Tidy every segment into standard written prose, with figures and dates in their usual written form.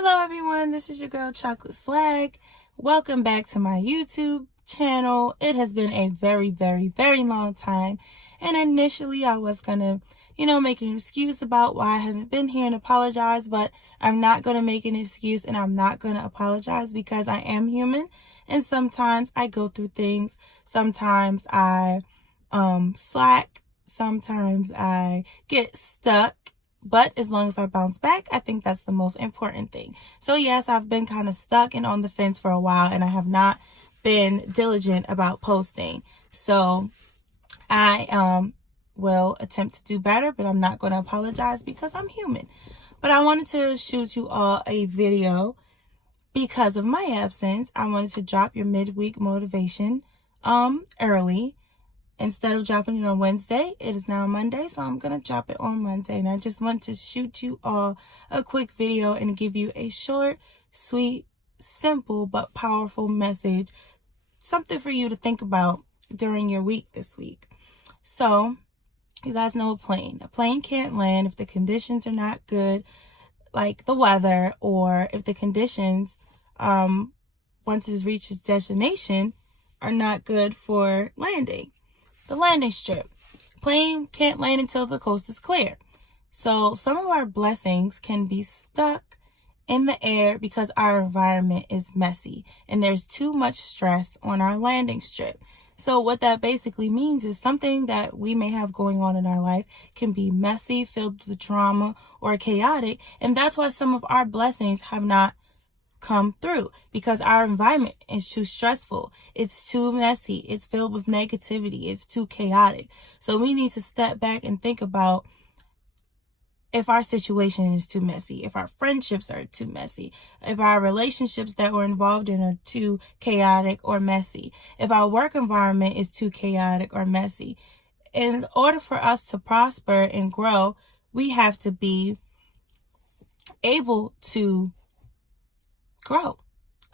Hello everyone, this is your girl Chocolate Swag. Welcome back to my YouTube channel. It has been a very long time, and initially I was gonna, make an excuse about why I haven't been here and apologize, but I'm not gonna make an excuse and I'm not gonna apologize because I am human and sometimes I go through things. Sometimes I slack, sometimes I get stuck. But as long as I bounce back, I think that's the most important thing. So yes, I've been kind of stuck and on the fence for a while, and I have not been diligent about posting. So I will attempt to do better, but I'm not going to apologize because I'm human. But I wanted to shoot you all a video because of my absence. I wanted to drop your midweek motivation early. Instead of dropping it on Wednesday, it is now Monday, so I'm going to drop it on Monday. And I just want to shoot you all a quick video and give you a short, sweet, simple, but powerful message. Something for you to think about during your week this week. So, you guys know a plane. A plane can't land if the conditions are not good, like the weather, or if the conditions, once it reaches its destination, are not good for landing. The landing strip. Plane can't land until the coast is clear. So some of our blessings can be stuck in the air because our environment is messy and there's too much stress on our landing strip. So what that basically means is something that we may have going on in our life can be messy, filled with drama, or chaotic. And that's why some of our blessings have not come through, because our environment is too stressful, it's too messy, it's filled with negativity, it's too chaotic. So we need to step back and think about if our situation is too messy, if our friendships are too messy, if our relationships that we're involved in are too chaotic or messy, if our work environment is too chaotic or messy. In order for us to prosper and grow, we have to be able to grow.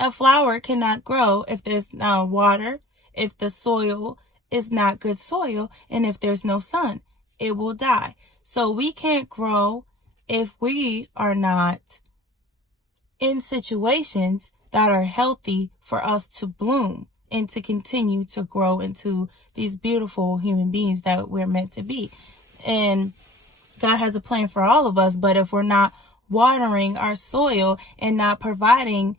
A flower cannot grow if there's no water, if the soil is not good soil, and if there's no sun, it will die. So we can't grow if we are not in situations that are healthy for us to bloom and to continue to grow into these beautiful human beings that we're meant to be. And God has a plan for all of us, but if we're not watering our soil and not providing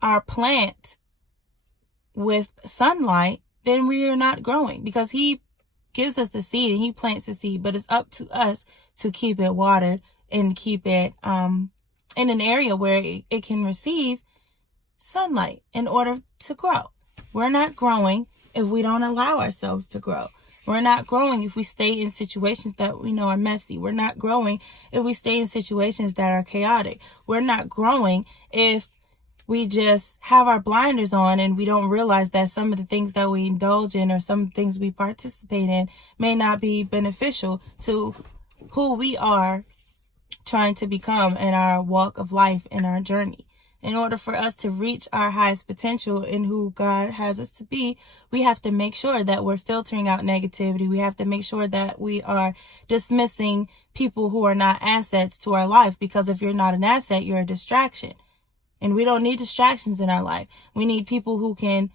our plant with sunlight, then we are not growing, because he gives us the seed and he plants the seed, but it's up to us to keep it watered and keep it in an area where it can receive sunlight in order to grow. We're not growing if we don't allow ourselves to grow. We're not growing if we stay in situations that we know are messy. We're not growing if we stay in situations that are chaotic. We're not growing if we just have our blinders on and we don't realize that some of the things that we indulge in or some of the things we participate in may not be beneficial to who we are trying to become in our walk of life, in our journey. In order for us to reach our highest potential in who God has us to be, we have to make sure that we're filtering out negativity. We have to make sure that we are dismissing people who are not assets to our life, because if you're not an asset, you're a distraction. And we don't need distractions in our life. We need people who can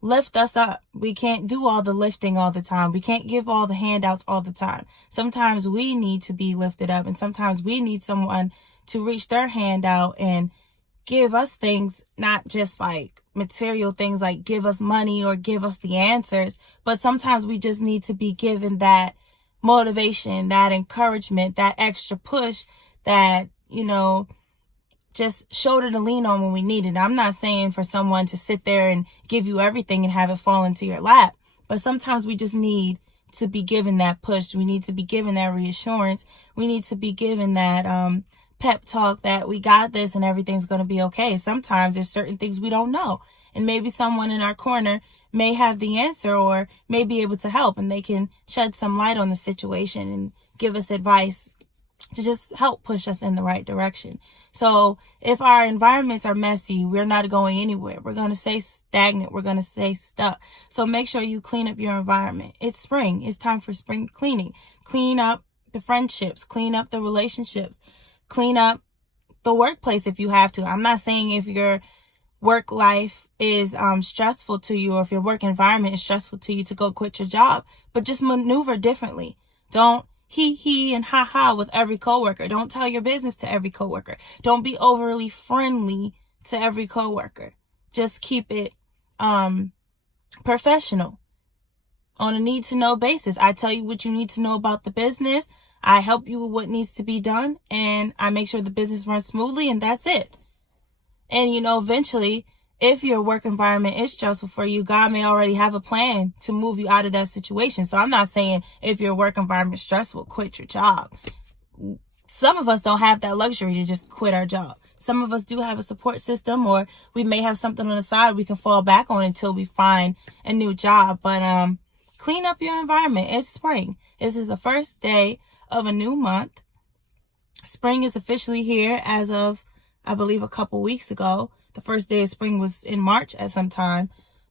lift us up. We can't do all the lifting all the time. We can't give all the handouts all the time. Sometimes we need to be lifted up, and sometimes we need someone to reach their hand out and give us things, not just like material things like give us money or give us the answers, but sometimes we just need to be given that motivation, that encouragement, that extra push, that, just shoulder to lean on when we need it. I'm not saying for someone to sit there and give you everything and have it fall into your lap, but sometimes we just need to be given that push. We need to be given that reassurance. We need to be given that pep talk that we got this and everything's going to be okay. Sometimes there's certain things we don't know, and maybe someone in our corner may have the answer or may be able to help, and they can shed some light on the situation and give us advice to just help push us in the right direction. So if our environments are messy, we're not going anywhere. We're going to stay stagnant. We're going to stay stuck. So make sure you clean up your environment. It's spring. It's time for spring cleaning. Clean up the friendships. Clean up the relationships. Clean up the workplace if you have to. I'm not saying if your work life is stressful to you, or if your work environment is stressful to you, to go quit your job, but just maneuver differently. Don't he and ha with every coworker. Don't tell your business to every coworker. Don't be overly friendly to every coworker. Just keep it professional, on a need to know basis. I tell you what you need to know about the business. I help you with what needs to be done, and I make sure the business runs smoothly, and that's it. And, eventually, if your work environment is stressful for you, God may already have a plan to move you out of that situation. So I'm not saying if your work environment is stressful, quit your job. Some of us don't have that luxury to just quit our job. Some of us do have a support system, or we may have something on the side we can fall back on until we find a new job. But clean up your environment. It's spring. This is the first day of a new month. Spring is officially here as of, I believe, a couple weeks ago. The first day of spring was in March at some time.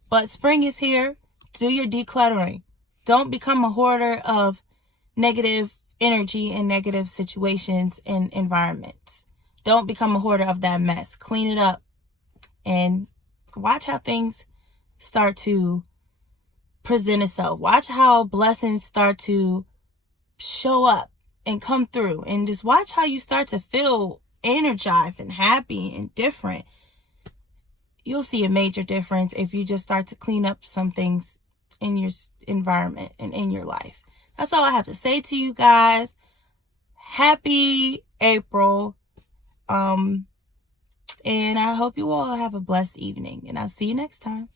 But spring is here. Do your decluttering. Don't become a hoarder of negative energy and negative situations and environments. Don't become a hoarder of that mess. Clean it up and watch how things start to present itself. Watch how blessings start to show up and come through, and just watch how you start to feel energized and happy and different. You'll see a major difference if you just start to clean up some things in your environment and in your life. That's all I have to say to you guys. Happy April. And I hope you all have a blessed evening, and I'll see you next time.